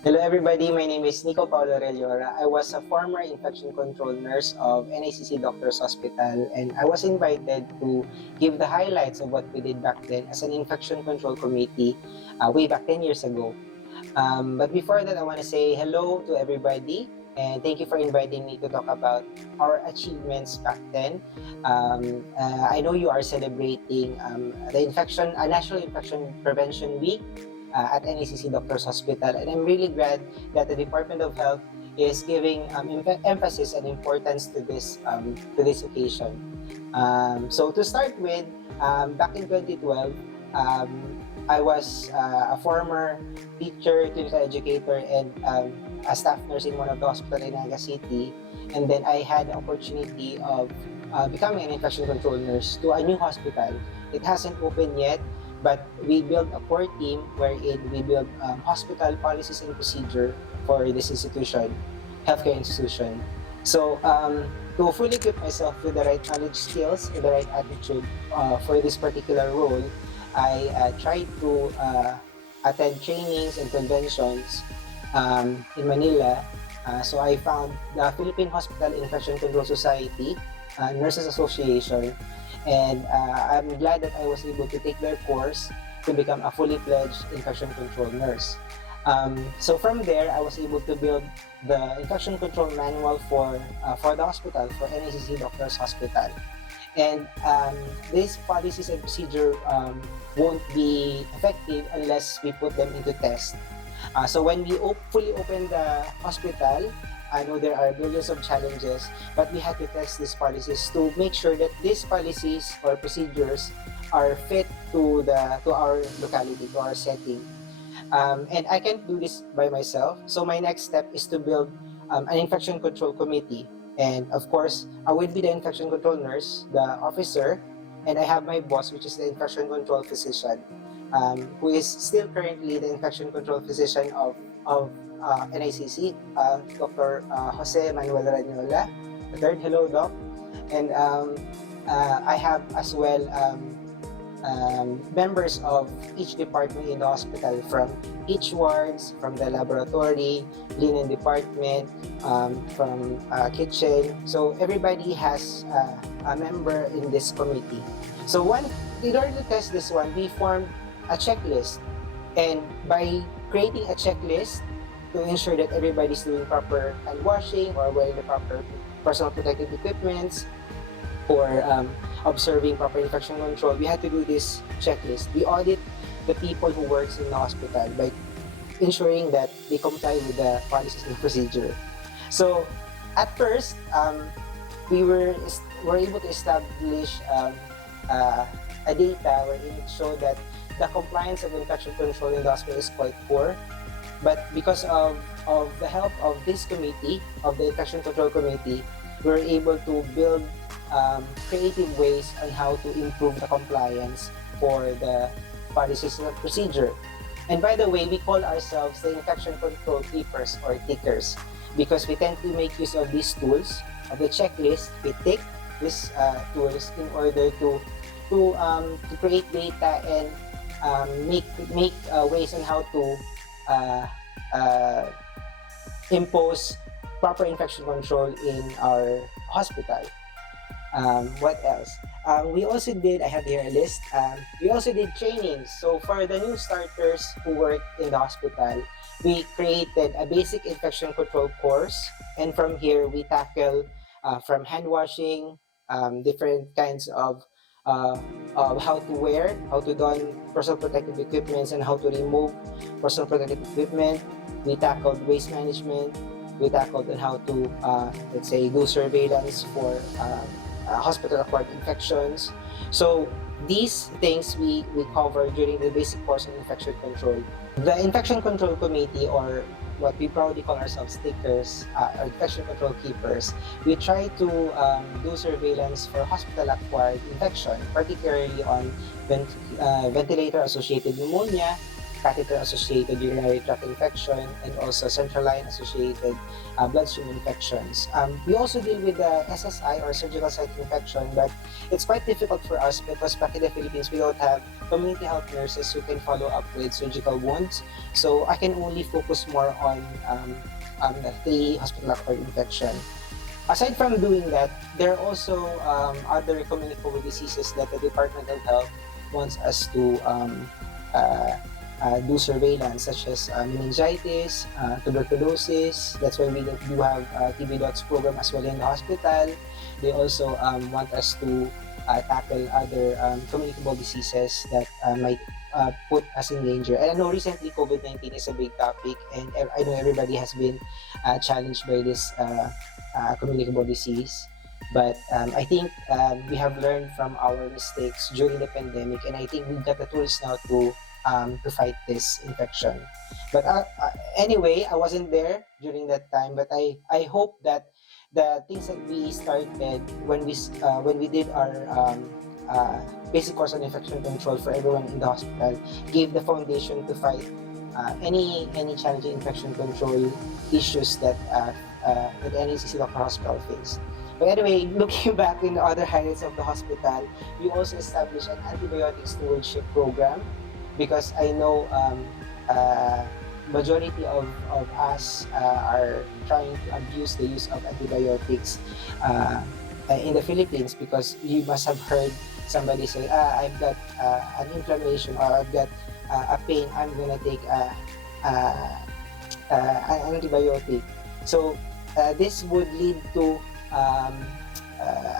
Hello everybody, my name is Nico Paulo Reliora. I was a former infection control nurse of NICC Doctors Hospital, and I was invited to give the highlights of what we did back then as an infection control committee way back 10 years ago. But before that, I want to say hello to everybody and thank you for inviting me to talk about our achievements back then. I know you are celebrating the National Infection Prevention Week at NICC Doctors Hospital, and I'm really glad that the Department of Health is giving emphasis and importance to this occasion. So to start with, back in 2012, I was a former teacher, clinical educator, and a staff nurse in one of the hospitals in Naga City. And then I had the opportunity of becoming an infection control nurse to a new hospital. It hasn't opened yet, but we built a core team wherein we built hospital policies and procedure for this healthcare institution. So to fully equip myself with the right knowledge, skills, and the right attitude for this particular role, I tried to attend trainings and conventions in Manila. So I found the Philippine Hospital Infection Control Society, Nurses Association, and I'm glad that I was able to take their course to become a fully fledged infection control nurse. So from there, I was able to build the infection control manual for the hospital, for NICC Doctors Hospital. And these policies and procedure won't be effective unless we put them into test. So when we fully open the hospital, I know there are millions of challenges, but we had to test these policies to make sure that these policies or procedures are fit to our locality, to our setting. And I can't do this by myself. So my next step is to build an infection control committee. And of course, I will be the infection control nurse, the officer, and I have my boss, which is the infection control physician, who is still currently the infection control physician of NICC, Dr. Jose Manuel Ranyola. Third, hello, Doc. And I have as well members of each department in the hospital, from each wards, from the laboratory, linen department, from kitchen. So everybody has a member in this committee. So in order to test this one, we formed a checklist. And by creating a checklist to ensure that everybody's doing proper hand washing or wearing the proper personal protective equipments, or observing proper infection control, we had to do this checklist. We audit the people who works in the hospital by ensuring that they comply with the policies and procedure. So at first, we were able to establish a data wherein it showed that the compliance of infection control in the hospital is quite poor. But because of the help of this committee, of the infection control committee, we were able to build creative ways on how to improve the compliance for the policies and procedure. And by the way, we call ourselves the infection control keepers or tickers, because we tend to make use of these tools, of the checklist. We take these tools in order to create data and make ways on how to impose proper infection control in our hospital. What else? We also did, I have here a list, we also did trainings. So for the new starters who work in the hospital, we created a basic infection control course. And from here, we tackle from hand washing, different kinds of how to wear, how to don personal protective equipment, and how to remove personal protective equipment. We tackled waste management. We tackled on how to, let's say, do surveillance for hospital-acquired infections. So these things we cover during the basic course of infection control. The Infection Control Committee, or what we proudly call ourselves stickers, or infection control keepers, we try to do surveillance for hospital-acquired infection, particularly on ventilator-associated pneumonia, catheter-associated urinary tract infection, and also central line-associated bloodstream infections. We also deal with the SSI or surgical site infection, but it's quite difficult for us because back in the Philippines, we don't have community health nurses who can follow up with surgical wounds. So I can only focus more on the three hospital-acquired infection. Aside from doing that, there are also other communicable diseases that the Department of Health wants us to do surveillance, such as meningitis, tuberculosis. That's why we do have TB Dots program as well in the hospital. They also want us to tackle other communicable diseases that might put us in danger. And I know recently COVID-19 is a big topic, and I know everybody has been challenged by this communicable disease. But I think we have learned from our mistakes during the pandemic, and I think we've got the tools now to fight this infection. But anyway, I wasn't there during that time, but I hope that the things that we started when we did our basic course on infection control for everyone in the hospital gave the foundation to fight any challenging infection control issues that NICC Doctors Hospital faced. But anyway, looking back in the other highlights of the hospital, we also established an antibiotic stewardship program because I know majority of us are trying to abuse the use of antibiotics in the Philippines, because you must have heard somebody say, I've got an inflammation, or I've got a pain, I'm gonna take an antibiotic. So this would lead to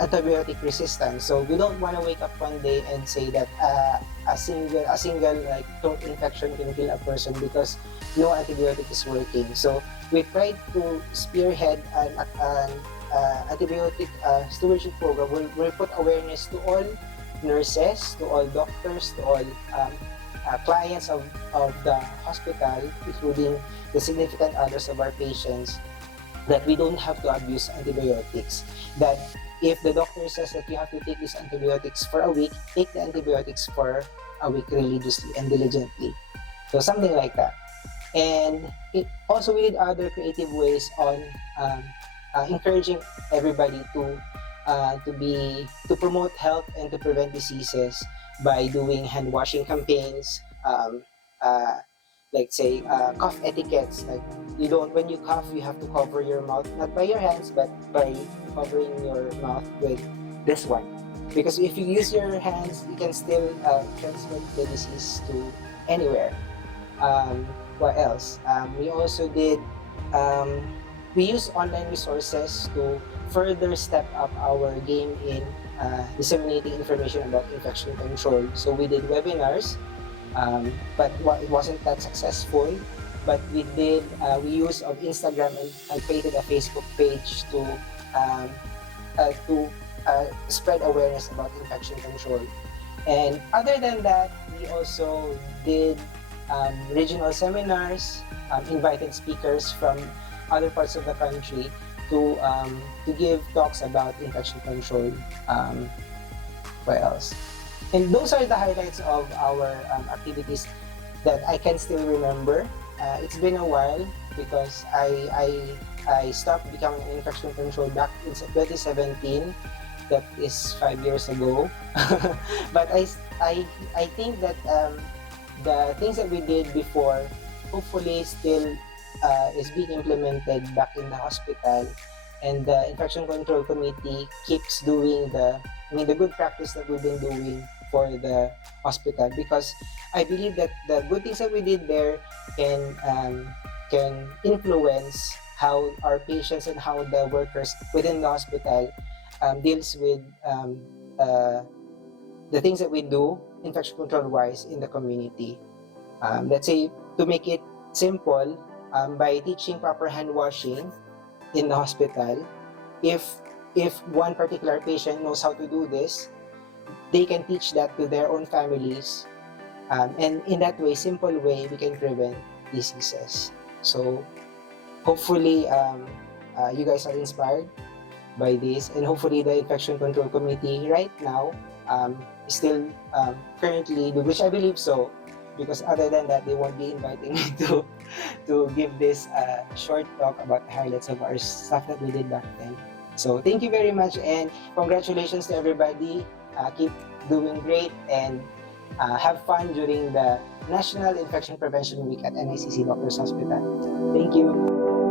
antibiotic resistance. So we don't want to wake up one day and say that a single like throat infection can kill a person because no antibiotic is working. So we tried to spearhead an antibiotic stewardship program where we put awareness to all nurses, to all doctors, to all clients of the hospital, including the significant others of our patients, that we don't have to abuse antibiotics. That if the doctor says that you have to take these antibiotics for a week, take the antibiotics for a week religiously and diligently. So something like that. And it also, we did other creative ways on encouraging everybody to promote health and to prevent diseases by doing hand washing campaigns, like say cough etiquettes, like when you cough you have to cover your mouth not by your hands but by covering your mouth with this one, because if you use your hands you can still transmit the disease to anywhere. What else? We also did we use online resources to further step up our game in disseminating information about infection control. So we did webinars, but it wasn't that successful. But we use of Instagram and created a Facebook page to spread awareness about infection control. And other than that, we also did regional seminars, invited speakers from other parts of the country to give talks about infection control. What else? And those are the highlights of our activities that I can still remember. It's been a while because I stopped becoming an infection control back in 2017. That is 5 years ago. But I think that the things that we did before hopefully still is being implemented back in the hospital, and the infection control committee keeps doing the good practice that we've been doing for the hospital, because I believe that the good things that we did there can influence how our patients and how the workers within the hospital deals with the things that we do infection control wise in the community. Let's say, to make it simple, by teaching proper hand washing in the hospital, if one particular patient knows how to do this, they can teach that to their own families, and in that way, simple way, we can prevent diseases. So hopefully you guys are inspired by this, and hopefully the infection control committee right now is still currently, which I believe so, because other than that, they won't be inviting me to give this short talk about the highlights of our stuff that we did back then. So thank you very much, and congratulations to everybody. Keep doing great, and have fun during the National Infection Prevention Week at NICC Doctors Hospital. Thank you.